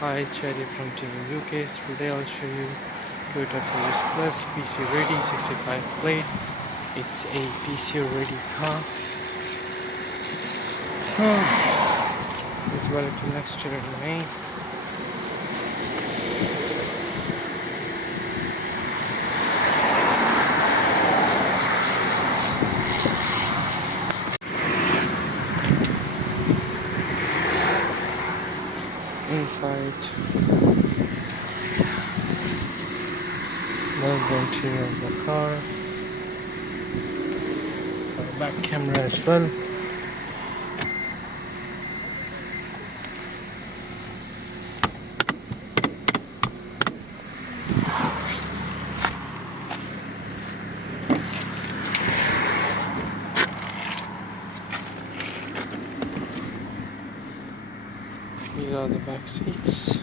Hi, Cherry from Team UK. Today I'll show you Toyota Prius Plus PC ready 65 plate. It's a PC ready car. As well to next year in May. Inside, that's the interior of the car. Back camera as well. These are the back seats.